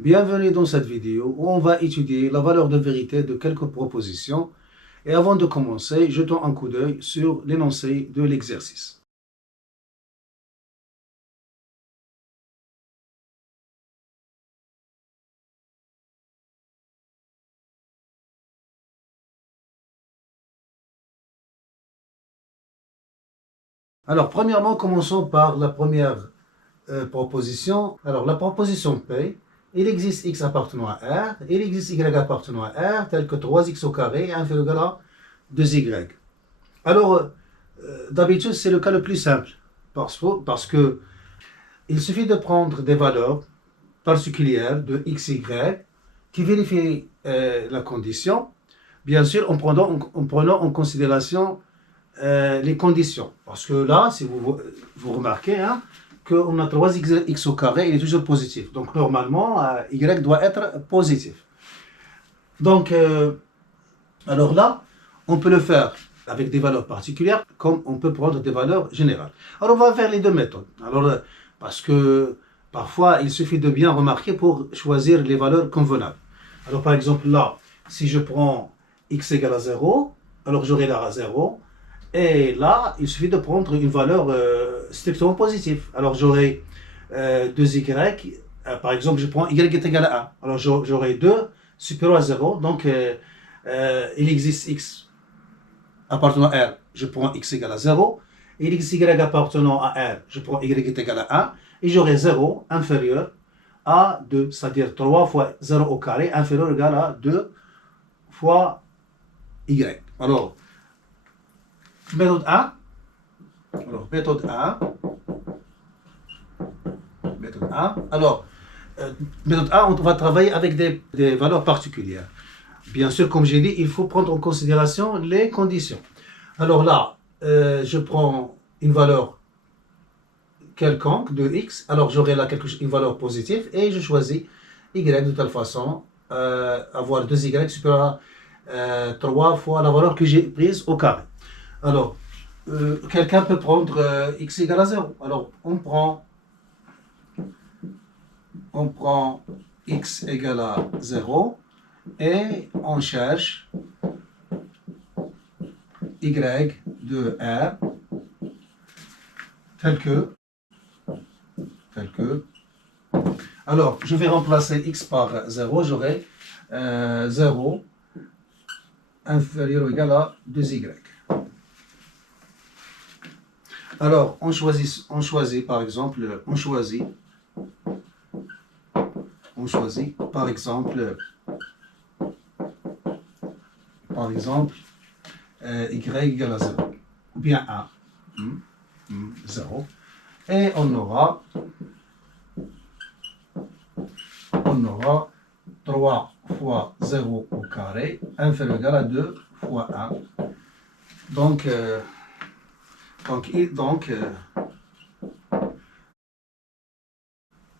Bienvenue dans cette vidéo où on va étudier la valeur de vérité de quelques propositions. Et avant de commencer, jetons un coup d'œil sur l'énoncé de l'exercice. Alors, premièrement, commençons par la première proposition. Alors, la proposition P, il existe x appartenant à R, il existe y appartenant à R, tel que 3x au carré inférieur égal à 2y. Alors, d'habitude, c'est le cas le plus simple, parce que il suffit de prendre des valeurs particulières de x, y, qui vérifient la condition, bien sûr en prenant en considération les conditions. Parce que là, si vous remarquez, hein, qu'on a 3x au carré, il est toujours positif. Donc normalement, y doit être positif. Donc, alors là, on peut le faire avec des valeurs particulières, comme on peut prendre des valeurs générales. Alors on va faire les deux méthodes. Alors, parce que parfois, il suffit de bien remarquer pour choisir les valeurs convenables. Alors par exemple là, si je prends x égale à 0, alors j'aurai là à 0. Et là, il suffit de prendre une valeur strictement positive. Alors j'aurai 2y, par exemple, je prends y est égal à 1. Alors j'aurai 2 supérieur à 0, donc il existe x appartenant à R, je prends x égale à 0. Il existe y appartenant à R, je prends y est égal à 1. Et j'aurai 0 inférieur à 2, c'est-à-dire 3 fois 0 au carré inférieur égal à 2 fois y. Alors, méthode 1. Alors, méthode 1. Méthode 1. Alors, méthode 1, on va travailler avec des valeurs particulières. Bien sûr, comme j'ai dit, il faut prendre en considération les conditions. Alors là, je prends une valeur quelconque de x, alors j'aurai là une valeur positive et je choisis y de telle façon avoir 2y supérieur à 3 fois la valeur que j'ai prise au carré. Alors, quelqu'un peut prendre x égale à 0. Alors, on prend x égale à 0 et on cherche y de R tel que. Alors, je vais remplacer x par 0, j'aurai 0 inférieur ou égal à 2y. Alors, on choisit par exemple, par exemple, y égale à 0, ou bien 1, 0, et on aura 3 fois 0 au carré inférieur ou égal à 2 fois 1. Donc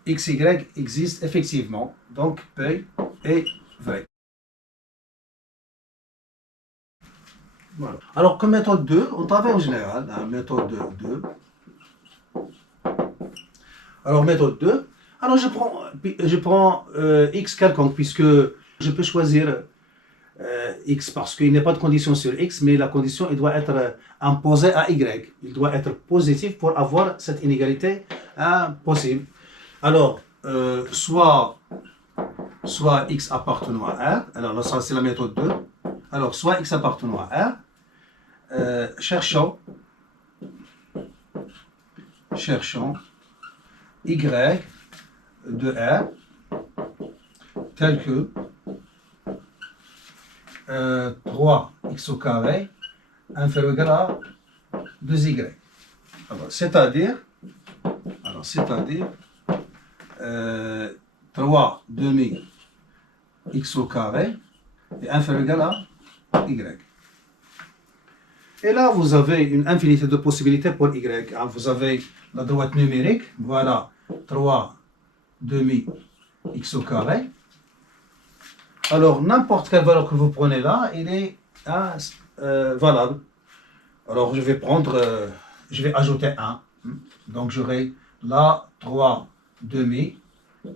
xy existe effectivement, donc P est vrai. Voilà. Alors, comme méthode 2, on travaille en général, hein, méthode 2. Alors, méthode 2, alors je prends x quelconque, puisque je peux choisir x, parce qu'il n'y a pas de condition sur x, mais la condition, il doit être imposée à y. Il doit être positif pour avoir cette inégalité possible. Alors, soit x appartenant à R, alors là, ça c'est la méthode 2. Alors, soit x appartenant à R, cherchons y de R tel que 3x au carré inférieur ou égal à 2y. Alors, c'est-à-dire 3 demi x au carré est inférieur ou égal à y. Et là, vous avez une infinité de possibilités pour y. Vous avez la droite numérique, voilà 3 demi x au carré. Alors, n'importe quelle valeur que vous prenez là, il est valable. Alors, je vais ajouter 1. Donc, j'aurai là 3 demi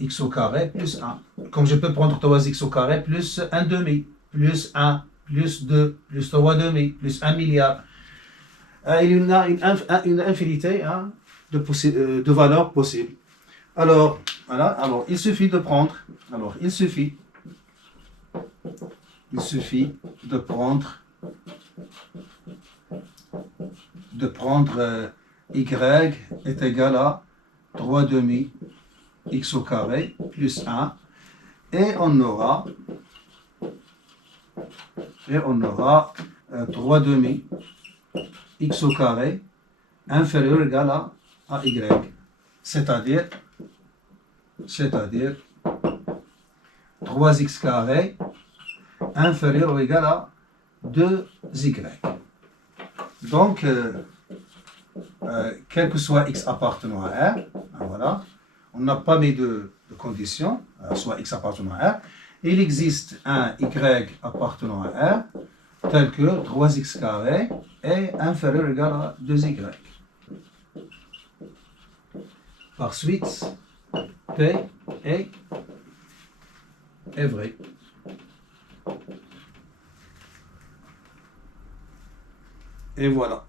x au carré plus 1. Comme je peux prendre 3x au carré plus 1 demi, plus 1, plus 2, plus 3 demi, plus 1 milliard. Il y a une infinité de valeurs possibles. Alors, voilà, alors il suffit de prendre, il suffit de prendre y est égal à 3 demi x au carré plus 1 et on aura 3 demi x au carré inférieur ou égal à y, c'est-à-dire 3x carré inférieur ou égal à 2y. Donc, quel que soit x appartenant à R, voilà, on n'a pas mis de condition, soit x appartenant à R, il existe un y appartenant à R tel que 3x carré est inférieur ou égal à 2y. Par suite, P est vrai. Et voilà.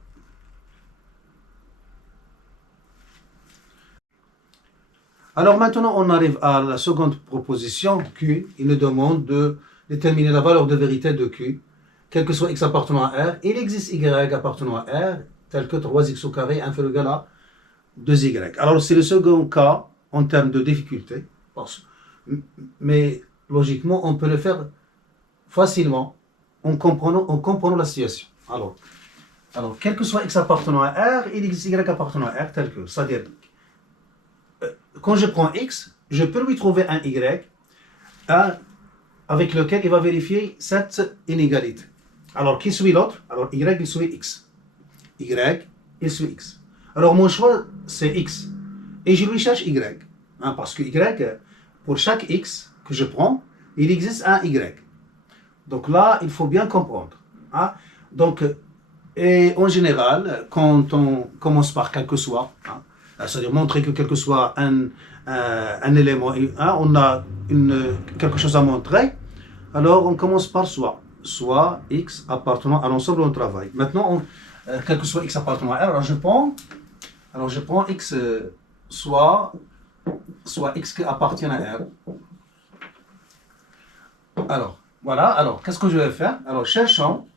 Alors maintenant, on arrive à la seconde proposition, Q. Il nous demande de déterminer la valeur de vérité de Q, quel que soit x appartenant à R. Il existe y appartenant à R, tel que 3x au carré inférieur ou égal à 2y. Alors c'est le second cas en termes de difficulté, mais logiquement, on peut le faire facilement en comprenant la situation. Alors, quel que soit x appartenant à R, il existe y appartenant à R tel que, c'est-à-dire, quand je prends x, je peux lui trouver un y avec lequel il va vérifier cette inégalité. Alors, qui suit l'autre? Alors, y, il suit x. Y, il suit x. Alors, mon choix, c'est x. Et je lui cherche y. Parce que y, pour chaque x que je prends, il existe un y. Donc là, il faut bien comprendre. Donc, et en général, quand on commence par quel que soit, c'est-à-dire montrer que quel que soit un élément, on a quelque chose à montrer, alors on commence par soit x appartenant à l'ensemble de notre travail. Maintenant, quel que soit x appartenant à R, alors je prends x soit x qui appartient à R. Alors, voilà, alors qu'est-ce que je vais faire? Alors, cherchons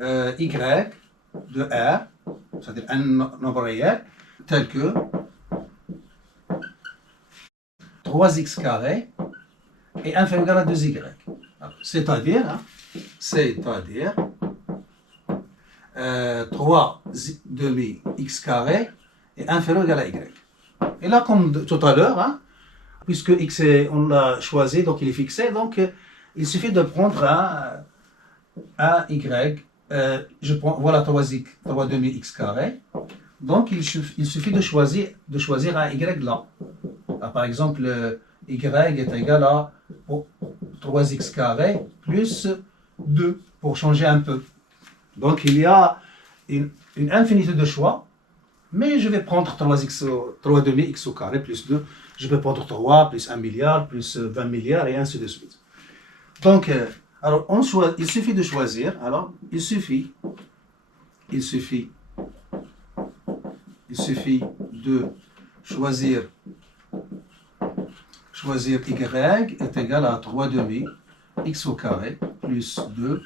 y de R, c'est-à-dire un nombre réel, tel que 3x carré est inférieur à 2y. C'est-à-dire 3 demi x carré est inférieur à y. Et là, comme tout à l'heure, puisque x on l'a choisi, donc il est fixé, donc il suffit de prendre un y. Je prends, voilà 3 demi x carré. Donc il suffit de choisir un y là. Par exemple, y est égal à 3x carré plus 2 pour changer un peu. Donc il y a une infinité de choix, mais je vais prendre 3 demi x au carré plus 2. Je peux prendre 3 plus 1 milliard plus 20 milliards et ainsi de suite. Donc, alors il suffit de choisir. Alors, il suffit de choisir y est égal à 3 demi x au carré plus 2.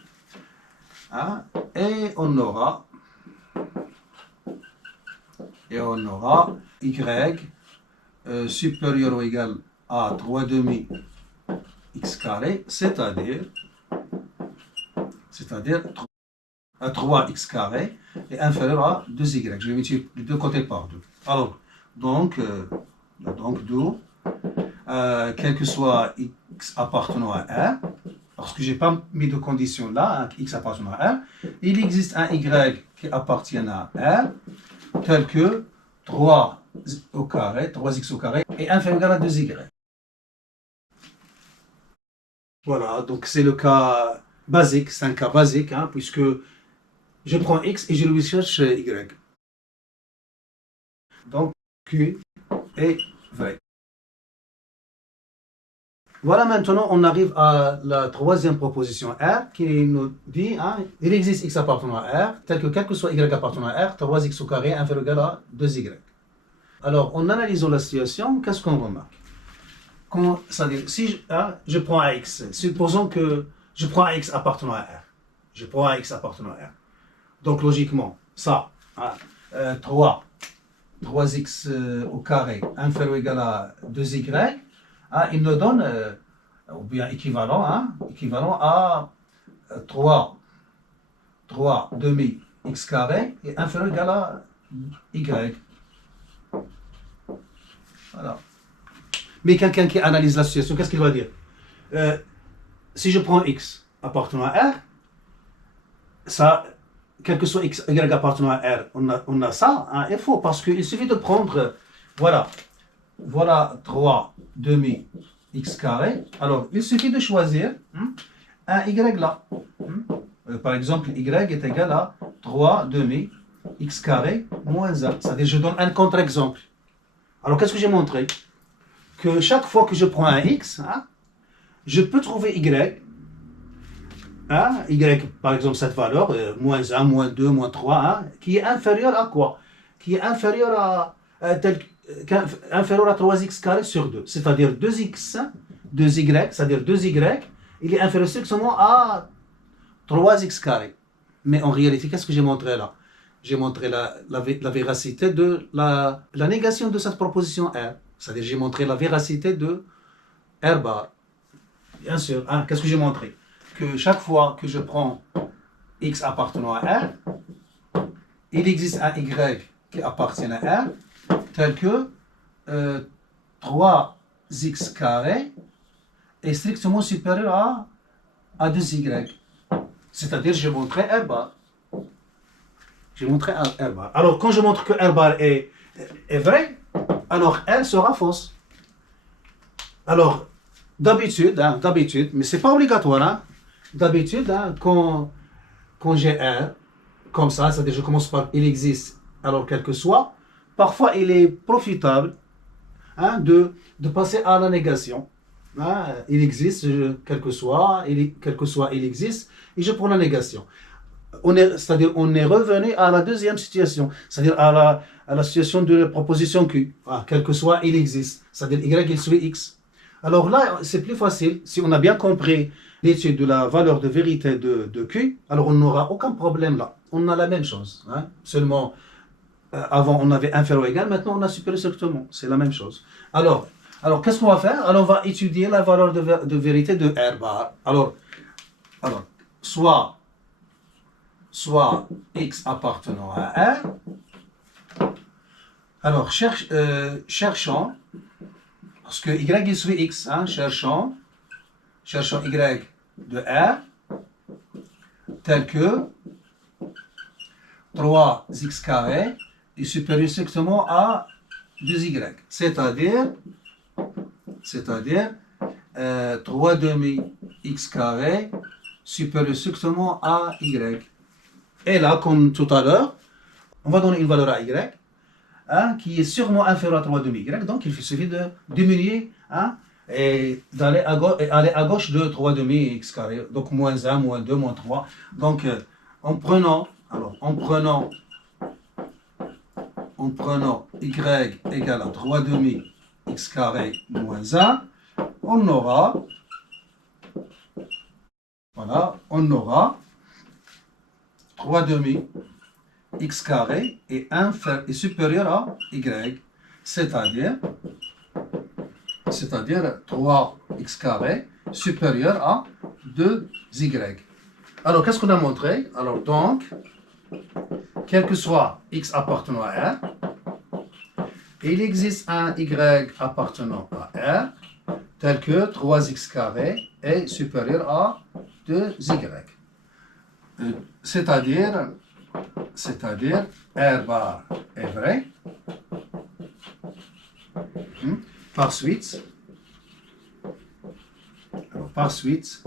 Et on aura y supérieur ou égal à 3 demi x carré, c'est-à-dire à 3x carré est inférieur à 2y. Je vais multiplier les deux côtés par 2. Alors, donc d'où, quel que soit x appartenant à R, parce que je n'ai pas mis de condition là, x appartenant à R, il existe un y qui appartient à R, tel que 3x au carré est inférieur à 2y. Voilà, donc c'est le cas basique, c'est un cas basique, puisque je prends x et je lui cherche y. Donc Q est vrai. Voilà, maintenant on arrive à la troisième proposition R qui nous dit il existe x appartenant à R, tel que quel que soit y appartenant à R, 3x au carré inférieur ou égal à 2y. Alors, en analysant la situation, qu'est-ce qu'on remarque? C'est-à-dire, si je prends un x, supposons que je prends un x appartenant à R. Je prends un x appartenant à R. Donc, logiquement, ça, 3x au carré inférieur ou égal à 2y, il nous donne, ou bien équivalent, équivalent à 3 demi x carré est inférieur ou égal à y. Voilà. Mais quelqu'un qui analyse la situation, qu'est-ce qu'il va dire? Si je prends x appartenant à R, ça, quel que soit x, y appartenant à R, on a ça, il faut, parce qu'il suffit de prendre, voilà 3 demi x carré. Alors, il suffit de choisir un y là. Par exemple, y est égal à 3 demi x carré moins 1. C'est-à-dire, je donne un contre-exemple. Alors, qu'est-ce que j'ai montré? Que chaque fois que je prends un x, je peux trouver y. Y, par exemple, cette valeur, moins 1, moins 2, moins 3, qui est inférieure à quoi? Qui est inférieure à, inférieur à 3x carré sur 2. C'est-à-dire 2x, 2y, c'est-à-dire 2y, il est inférieur strictement à 3x carré. Mais en réalité, qu'est-ce que j'ai montré là? J'ai montré la véracité de la négation de cette proposition R. C'est-à-dire j'ai montré la véracité de R bar. Bien sûr, qu'est-ce que j'ai montré? Que chaque fois que je prends x appartenant à R, il existe un y qui appartient à R, tel que 3x carré est strictement supérieur à 2y. C'est-à-dire, j'ai montré R bar. J'ai montré R bar. Alors, quand je montre que R bar est vrai, alors R sera fausse. Alors, d'habitude, mais ce n'est pas obligatoire, d'habitude, quand j'ai R, comme ça, c'est-à-dire je commence par il existe, alors quel que soit, parfois il est profitable de passer à la négation. Il existe, quel que soit, il existe, et je prends la négation. C'est-à-dire on est revenu à la deuxième situation, c'est-à-dire à la situation de la proposition Q. Quel que soit, il existe, c'est-à-dire Y il suit X. Alors là, c'est plus facile, si on a bien compris l'étude de la valeur de vérité de Q, alors on n'aura aucun problème là. On a la même chose. Seulement, avant on avait inférieur ou égal, maintenant on a supérieur strictement. C'est la même chose. Alors qu'est-ce qu'on va faire? Alors on va étudier la valeur de vérité de R bar. Alors soit x appartenant à R. Alors cherchons, parce que y il suit x, cherchons y de R tel que 3x carré est supérieur strictement à 2y. C'est-à-dire 3 demi x carré supérieur strictement à y. Et là, comme tout à l'heure, on va donner une valeur à y qui est sûrement inférieure à 3 demi y. Donc, il suffit de diminuer et aller à gauche de 3 demi x carré. Donc, moins 1, moins 2, moins 3. Donc, en prenant y égale à 3 demi x carré moins 1, on aura 3 demi x carré est supérieur à y, c'est-à-dire 3x carré supérieur à 2y. Alors, qu'est-ce qu'on a montré? Alors, donc, quel que soit x appartenant à R, il existe un y appartenant à R, tel que 3x carré est supérieur à 2y. C'est-à-dire R bar est vrai. Par suite,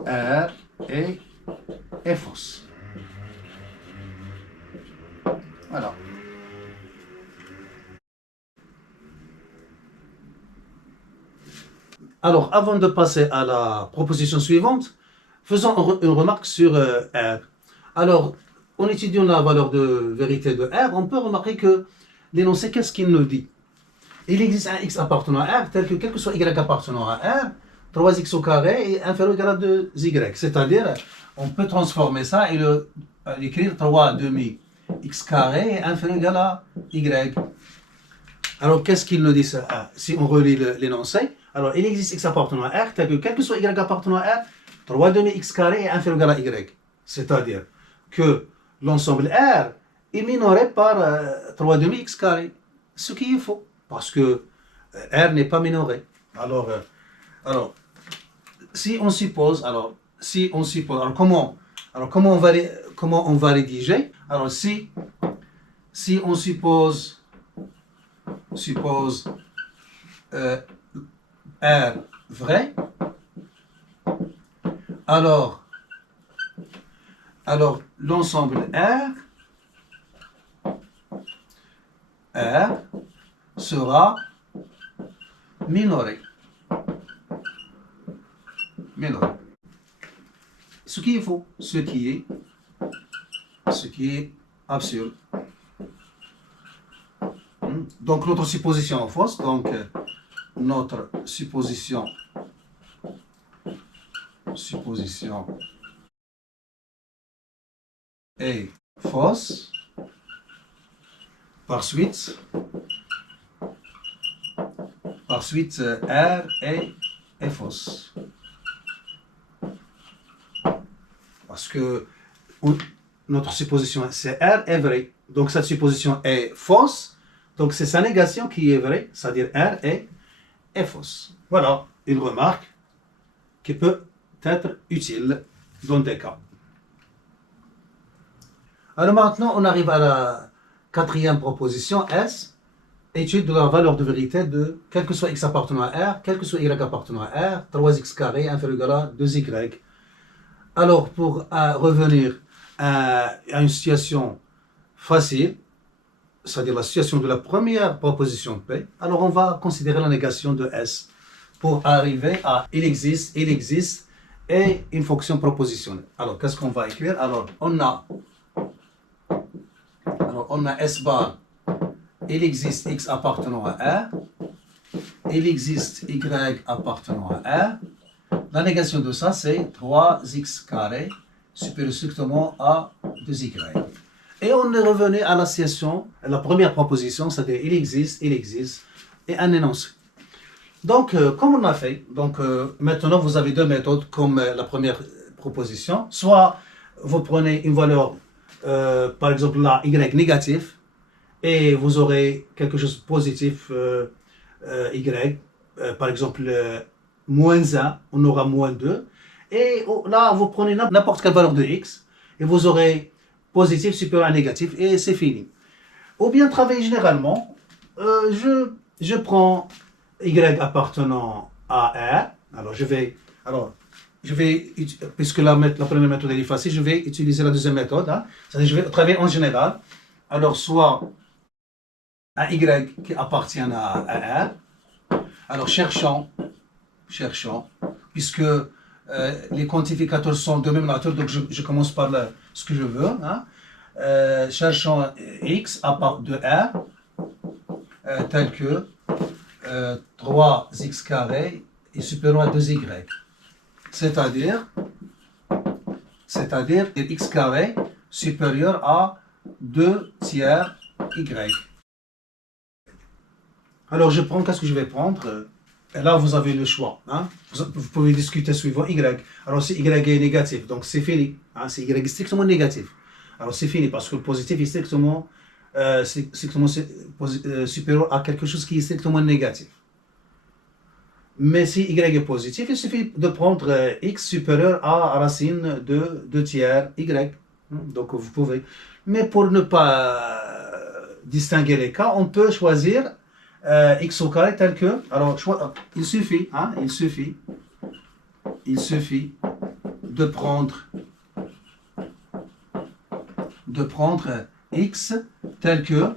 R est fausse. Voilà. Alors, avant de passer à la proposition suivante, faisons une remarque sur R. Alors, en étudiant la valeur de vérité de R, on peut remarquer que l'énoncé, qu'est-ce qu'il nous dit? Il existe un x appartenant à R tel que quel que soit y appartenant à R, 3x au carré est inférieur ou égal à 2y. C'est-à-dire, on peut transformer ça et l'écrire 3 demi x carré est inférieur ou égal à y. Alors, qu'est-ce qu'il nous dit ça? Si on relit l'énoncé, alors il existe x appartenant à R tel que quel que soit y appartenant à R, 3 demi x carré est inférieur ou égal à y. C'est-à-dire que l'ensemble R est minoré par 3 demi x carré, ce qui est faux, parce que R n'est pas minoré. Alors, si on suppose, alors comment on va rédiger? Alors, si on suppose R vrai, alors l'ensemble R sera minoré. Ce qui est faux, ce qui est absurde. Donc notre supposition est fausse, donc notre supposition est fausse. Par suite, R est fausse. Parce que notre supposition, c'est R est vrai. Donc cette supposition est fausse. Donc c'est sa négation qui est vraie, c'est-à-dire R est fausse. Voilà une remarque qui peut être utile dans des cas. Alors maintenant, on arrive à la quatrième proposition, S. Étude de la valeur de vérité de quel que soit x appartenant à R, quel que soit y appartenant à R, 3x carré inférieur ou égal à 2y. Alors, pour revenir à une situation facile, c'est-à-dire la situation de la première proposition P, alors on va considérer la négation de S pour arriver à il existe et une fonction propositionnelle. Alors, qu'est-ce qu'on va écrire? Alors, on a S bar, il existe x appartenant à R, il existe y appartenant à R. La négation de ça, c'est 3x carré supérieur strictement à 2y. Et on est revenu à la situation, à la première proposition, c'est-à-dire il existe, et un énoncé. Donc, comme on a fait, maintenant vous avez deux méthodes comme la première proposition. Soit vous prenez une valeur, par exemple la y négative, et vous aurez quelque chose de positif, y, par exemple moins 1, on aura moins 2. Et là, vous prenez n'importe quelle valeur de x, et vous aurez positif supérieur à négatif, et c'est fini. Ou bien travailler généralement, je prends y appartenant à R. Alors, puisque la première méthode est facile, je vais utiliser la deuxième méthode. C'est-à-dire, je vais travailler en général. Alors, soit un y qui appartient à R. Alors, cherchons, puisque les quantificateurs sont de même nature, donc je commence par ce que je veux. Cherchons x à part de R, tel que 3x carré est supérieur à 2y. C'est-à-dire x carré supérieur à 2 tiers y. Alors je prends, qu'est-ce que je vais prendre? Et là vous avez le choix. Vous pouvez discuter suivant y. Alors si y est négatif, donc c'est fini. Si y est strictement négatif, alors c'est fini parce que le positif est strictement supérieur à quelque chose qui est strictement négatif. Mais si y est positif, il suffit de prendre x supérieur à racine de 2 tiers y. Donc vous pouvez. Mais pour ne pas distinguer les cas, on peut choisir x au carré tel que. Alors il suffit de prendre x tel que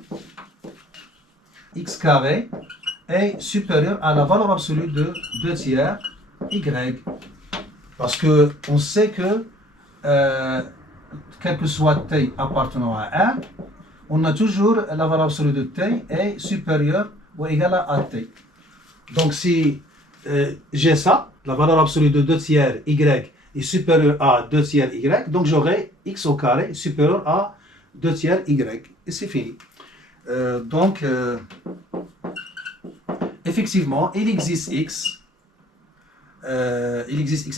x carré est supérieur à la valeur absolue de 2 tiers y. Parce qu'on sait que, quel que soit t appartenant à R, on a toujours la valeur absolue de t est supérieure ou égale à t. Donc si j'ai ça, la valeur absolue de 2 tiers y est supérieure à 2 tiers y, donc j'aurai x au carré supérieur à 2 tiers y. Et c'est fini. Effectivement, il existe x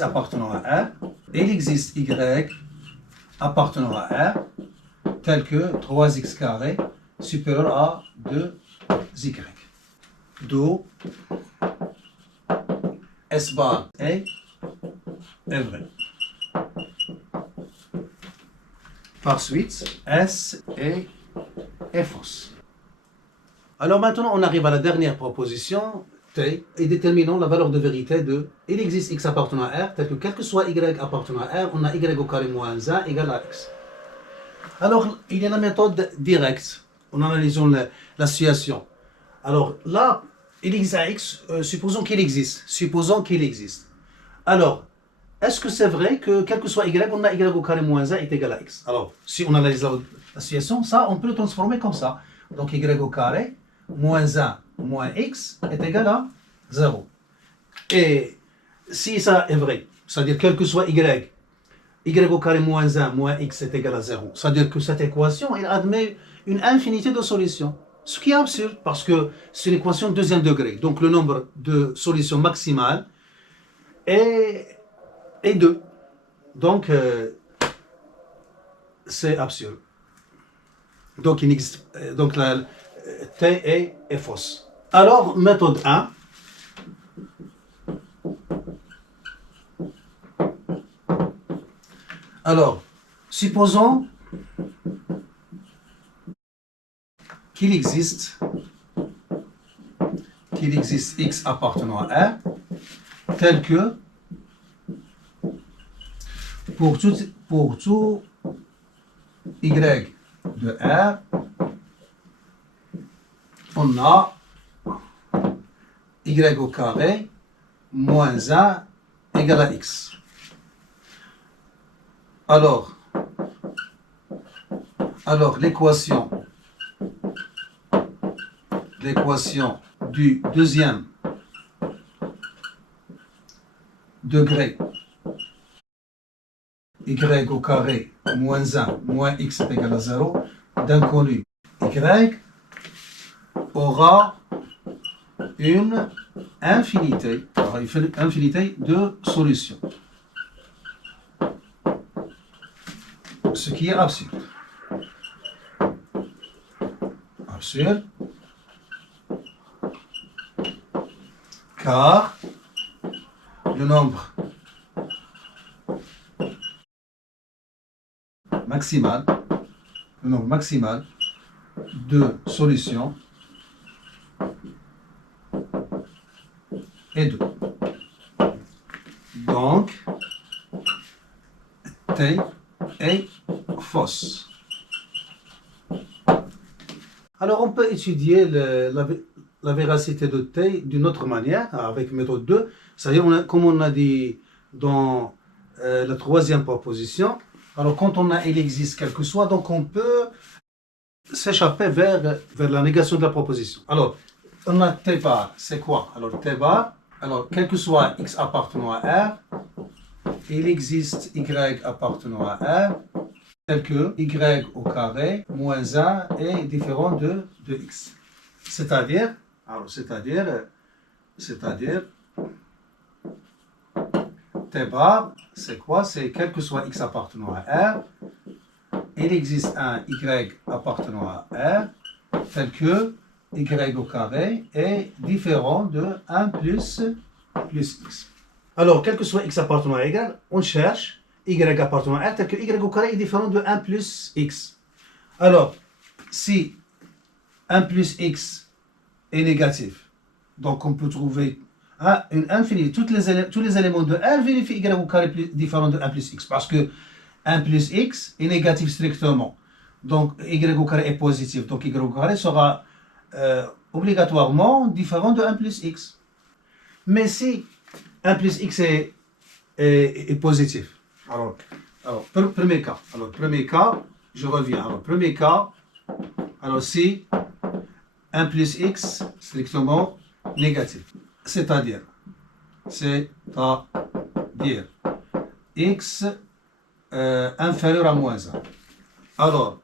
appartenant à R, et il existe y appartenant à R, tel que 3x carré supérieur à 2y. D'où S bar est vrai. Par suite, S est fausse. Alors maintenant, on arrive à la dernière proposition, T, et déterminons la valeur de vérité de il existe x appartenant à R, tel que quel que soit y appartenant à R, on a y au carré moins 1 égale à x. Alors, il y a la méthode directe, en analysant la situation. Alors là, il existe un x, supposons qu'il existe. Alors, est-ce que c'est vrai que quel que soit y, on a y au carré moins 1 est égal à x? Alors, si on analyse la situation, ça, on peut le transformer comme ça. Donc, y au carré moins 1 moins x est égal à 0. Et si ça est vrai, c'est-à-dire quel que soit y au carré moins 1 moins x est égal à 0, c'est-à-dire que cette équation, elle admet une infinité de solutions. Ce qui est absurde, parce que c'est une équation de deuxième degré. Donc, le nombre de solutions maximales est 2. Donc, c'est absurde. Donc, il existe, donc la T est fausse. Alors, méthode 1. Alors, supposons qu'il existe x appartenant à R, tel que pour tout y de R, on a y au carré moins 1 égale à x. Alors l'équation du deuxième degré y au carré moins 1 moins x est égal à 0 d'inconnu y aura une infinité de solutions. Ce qui est absurde. Car le nombre maximal de solutions est 2. Donc, T est fausse. Alors, on peut étudier la véracité de T d'une autre manière, avec méthode 2. C'est-à-dire, comme on a dit dans la troisième proposition, alors quand on a il existe quel que soit, donc on peut s'échapper vers la négation de la proposition. Alors, on a T bar, c'est quoi? Alors, T bar, alors quel que soit x appartenant à R, il existe y appartenant à R, tel que y au carré moins 1 est différent de x. C'est-à-dire, T bar, c'est quoi? C'est quel que soit x appartenant à R, il existe un y appartenant à R, tel que y au carré est différent de 1 plus x. Alors, quel que soit x appartenant à y, on cherche y appartenant à R, tel que y au carré est différent de 1 plus x. Alors, si 1 plus x est négatif, donc on peut trouver une infinité. Tous les éléments de R vérifient y au carré différent de 1 plus x, parce que 1 plus x est négatif strictement. Donc, y au carré est positif. Donc, y au carré sera obligatoirement différent de 1 plus x. Mais si 1 plus x est positif, alors premier cas. Alors, premier cas, je reviens. Alors, premier cas, alors si 1 plus x strictement négatif, c'est-à-dire x inférieur à moins 1. Alors,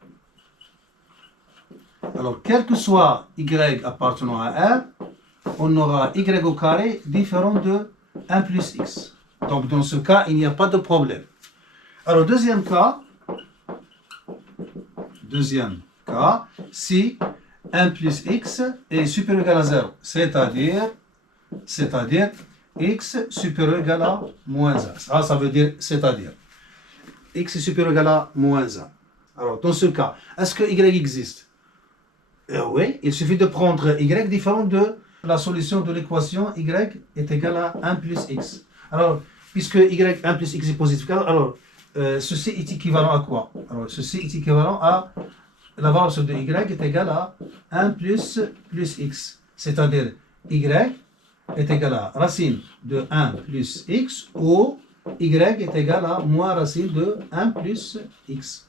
quel que soit y appartenant à R, on aura y au carré différent de 1 plus x. Donc, dans ce cas, il n'y a pas de problème. Alors, deuxième cas, si 1 plus x est supérieur ou égal à 0, c'est-à-dire x supérieur ou égal à moins 1. Ça veut dire c'est-à-dire x est supérieur ou égal à moins 1. Alors, dans ce cas, est-ce que y existe? Oui, il suffit de prendre y différent de la solution de l'équation y est égal à 1 plus x. Alors, puisque 1 plus x est positif, alors ceci est équivalent à quoi? Alors, ceci est équivalent à la valeur de y est égale à 1 plus x. C'est-à-dire y est égal à racine de 1 plus x ou y est égal à moins racine de 1 plus x.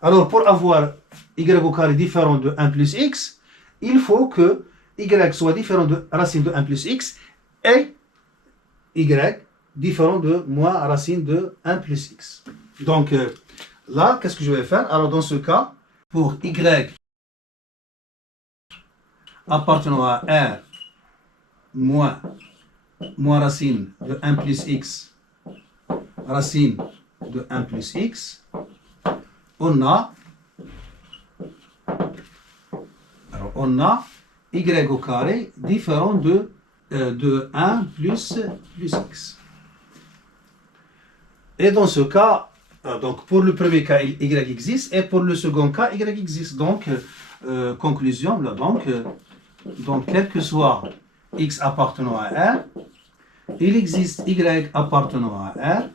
Alors, pour avoir y au carré différent de 1 plus x, il faut que y soit différent de racine de 1 plus x et y différent de moins racine de 1 plus x. Donc, là, qu'est-ce que je vais faire? Alors, dans ce cas, pour y appartenant à R moins racine de 1 plus x, racine de 1 plus x, on a y au carré différent de 1 plus x. Et dans ce cas, donc pour le premier cas, y existe, et pour le second cas, y existe. Donc, conclusion, là, donc, quel que soit x appartenant à R, il existe y appartenant à R,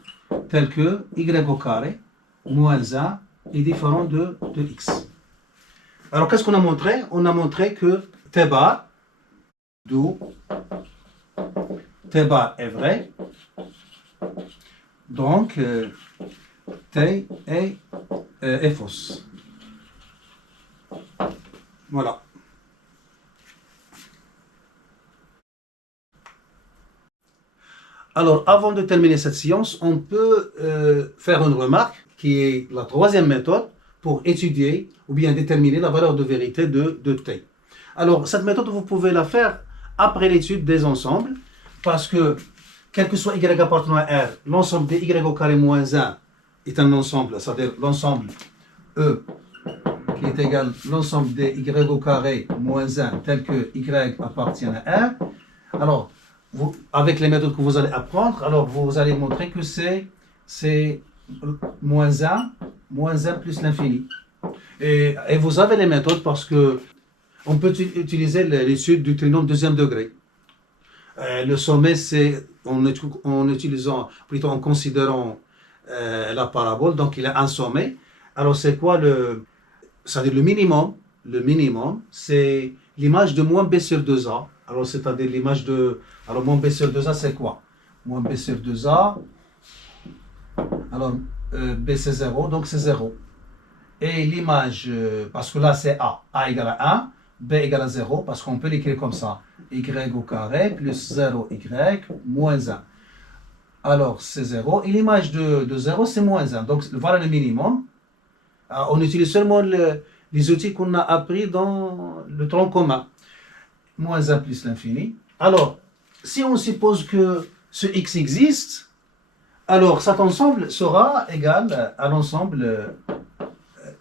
tel que y au carré moins 1 est différent de x. Alors, qu'est-ce qu'on a montré? On a montré que t bar, d'où t bar est vrai, donc t est fausse. Voilà. Alors, avant de terminer cette séance, on peut faire une remarque qui est la troisième méthode pour étudier ou bien déterminer la valeur de vérité de t. Alors, cette méthode, vous pouvez la faire après l'étude des ensembles, parce que, quel que soit y appartenant à R, l'ensemble des y au carré moins 1 est un ensemble, c'est-à-dire l'ensemble E qui est égal à l'ensemble des y au carré moins 1 tel que y appartient à R. Alors, avec les méthodes que vous allez apprendre, alors vous allez montrer que c'est moins 1 plus l'infini. Et vous avez les méthodes parce que on peut utiliser l'étude du trinôme deuxième degré. Le sommet, c'est en utilisant, plutôt en considérant la parabole, donc il y a un sommet. Alors c'est quoi c'est-à-dire le minimum? Le minimum, c'est l'image de moins b sur 2a. Alors c'est-à-dire l'image de... Alors moins b sur 2a, c'est quoi? Moins b sur 2a, alors b c'est 0, donc c'est 0. Et l'image, parce que là c'est a égale à 1, b égale à 0, parce qu'on peut l'écrire comme ça, y au carré plus 0y moins 1. Alors c'est 0, et l'image de 0 c'est moins 1, donc voilà le minimum. On utilise seulement les outils qu'on a appris dans le tronc commun. Moins 1 plus l'infini. Alors, si on suppose que ce x existe, alors cet ensemble sera égal à l'ensemble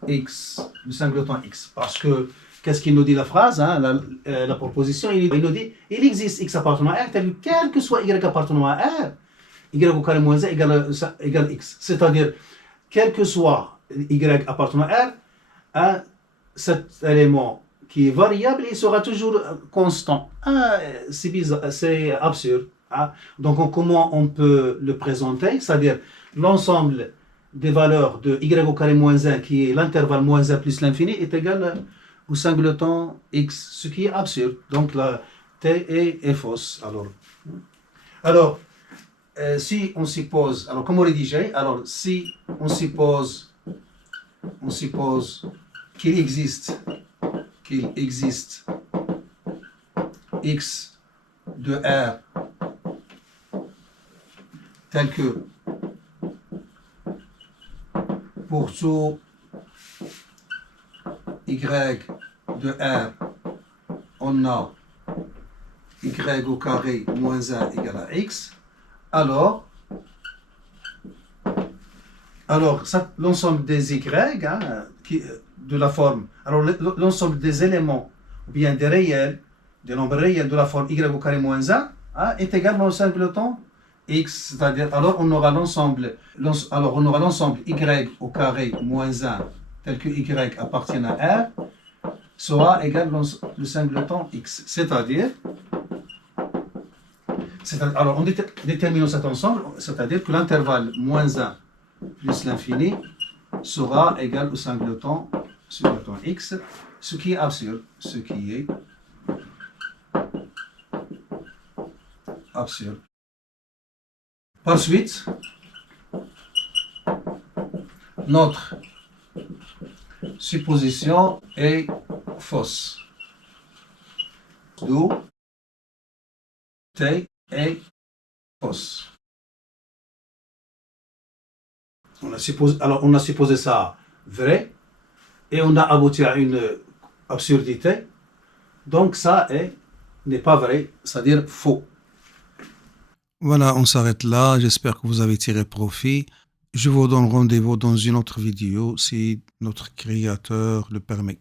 x, le singleton x. Parce que, qu'est-ce qu'il nous dit la phrase, hein, la proposition, il nous dit, il existe x appartenant à R, quel que soit y appartenant à R, y au carré moins 1 égale x. C'est-à-dire, quel que soit y appartenant à R, cet élément qui est variable, il sera toujours constant. C'est bizarre, c'est absurde. Donc, comment on peut le présenter? C'est-à-dire, l'ensemble des valeurs de y au carré moins 1, qui est l'intervalle moins 1 plus l'infini, est égal ou singleton x, ce qui est absurde. Donc la T est fausse. Alors si on suppose, alors comment rédiger? Alors si on suppose qu'il existe x de R tel que pour tout y de R, on a y au carré moins 1 égale à x, alors l'ensemble des y de la forme, alors l'ensemble des éléments, ou bien des nombres réels de la forme y au carré moins 1 est également au singleton x, c'est-à-dire alors on aura l'ensemble y au carré moins 1 tel que y appartient à R sera égal le singleton x, c'est-à-dire alors en déterminant cet ensemble, c'est-à-dire que l'intervalle moins 1 plus l'infini sera égal au singleton x, ce qui est absurde, Par suite, notre supposition est fausse. D'où T est fausse. On a supposé ça vrai et on a abouti à une absurdité. Donc ça n'est pas vrai, c'est-à-dire faux. Voilà, on s'arrête là. J'espère que vous avez tiré profit. Je vous donne rendez-vous dans une autre vidéo si notre créateur le permet.